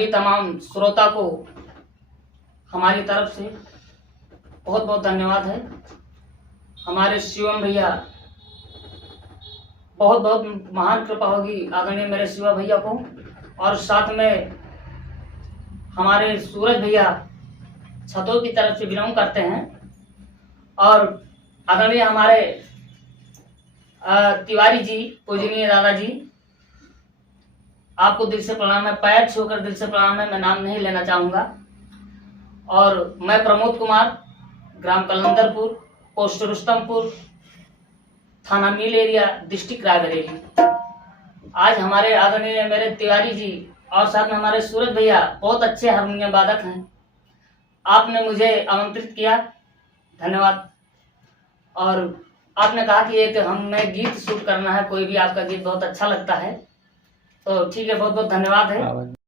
सभी तमाम श्रोता को हमारी तरफ से बहुत बहुत धन्यवाद है। हमारे शिवम भैया, बहुत बहुत महान कृपा होगी आदरणीय मेरे शिवा भैया को, और साथ में हमारे सूरज भैया छतों की तरफ से बिलोंग करते हैं, और आदरणीय हमारे तिवारी जी, पूजनीय दादाजी, आपको दिल से प्रणाम है, पैर छूकर दिल से प्रणाम है। मैं नाम नहीं लेना चाहूँगा। और मैं प्रमोद कुमार, ग्राम कलंदरपुर, पोस्ट रुस्तमपुर, थाना मिल एरिया, डिस्ट्रिक्ट रायबरेली। आज हमारे आदरणीय मेरे तिवारी जी और साथ में हमारे सूरज भैया बहुत अच्छे हारमोनियम वादक हैं। आपने मुझे आमंत्रित किया, धन्यवाद। और आपने कहा कि एक हमें गीत शूट करना है, कोई भी आपका गीत बहुत अच्छा लगता है, तो ठीक है, बहुत बहुत धन्यवाद है।